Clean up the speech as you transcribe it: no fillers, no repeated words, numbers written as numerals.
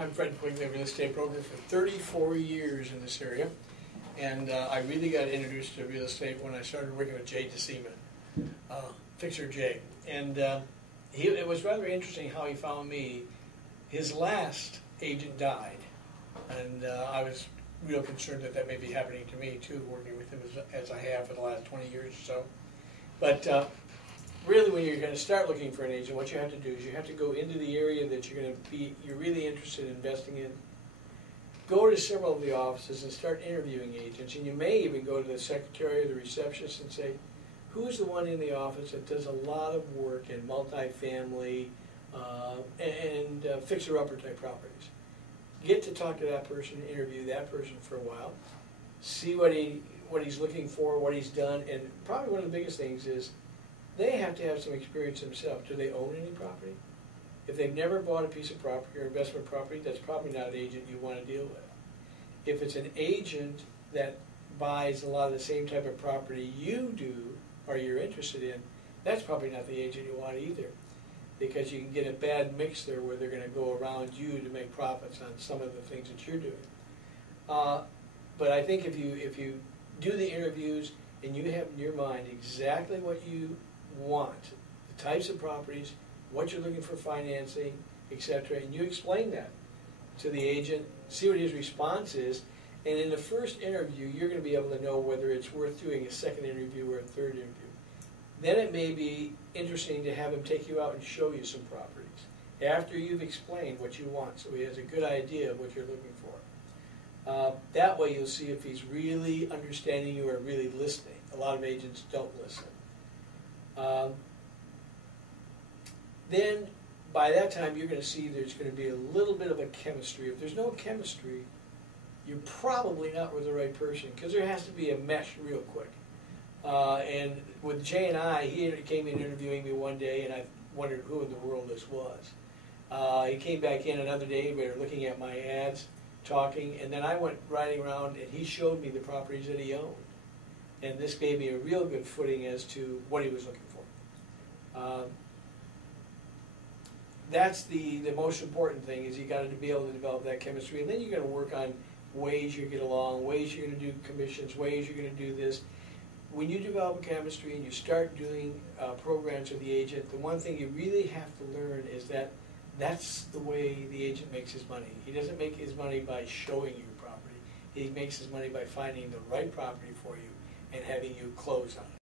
I'm Fred Quigley, real estate broker for 34 years in this area, and I really got introduced to real estate when I started working with Jay DeSima, Fixer Jay, and it was rather interesting how he found me. His last agent died, and I was real concerned that that may be happening to me too, working with him as I have for the last 20 years or so. But really, when you're going to start looking for an agent, what you have to do is you have to go into the area that you're really interested in investing in. Go to several of the offices and start interviewing agents, and you may even go to the secretary or the receptionist and say, who's the one in the office that does a lot of work in multifamily and fixer-upper type properties. Get to talk to that person, interview that person for a while, see what he's looking for, what he's done, and probably one of the biggest things is they have to have some experience themselves. Do they own any property? If they've never bought a piece of property or investment property, that's probably not an agent you want to deal with. If it's an agent that buys a lot of the same type of property you do or you're interested in, that's probably not the agent you want either, because you can get a bad mix there where they're going to go around you to make profits on some of the things that you're doing. But I think if you do the interviews and you have in your mind exactly what you want, the types of properties, what you're looking for financing, etc., and you explain that to the agent, see what his response is, and in the first interview you're going to be able to know whether it's worth doing a second interview or a third interview. Then it may be interesting to have him take you out and show you some properties after you've explained what you want, so he has a good idea of what you're looking for. That way you'll see if he's really understanding you or really listening. A lot of agents don't listen. Then by that time you're going to see there's going to be a little bit of a chemistry. If there's no chemistry, you're probably not with the right person, because there has to be a mesh real quick. And with Jay and I, he came in interviewing me one day, and I wondered who in the world this was. He came back in another day, we were looking at my ads, talking, and then I went riding around and he showed me the properties that he owned. And this gave me a real good footing as to what he was looking for. That's the most important thing, is you got to be able to develop that chemistry, and then you got to work on ways you get along, ways you're going to do commissions, ways you're going to do this. When you develop a chemistry and you start doing programs with the agent, the one thing you really have to learn is that that's the way the agent makes his money. He doesn't make his money by showing you property. He makes his money by finding the right property for you and having you close on it.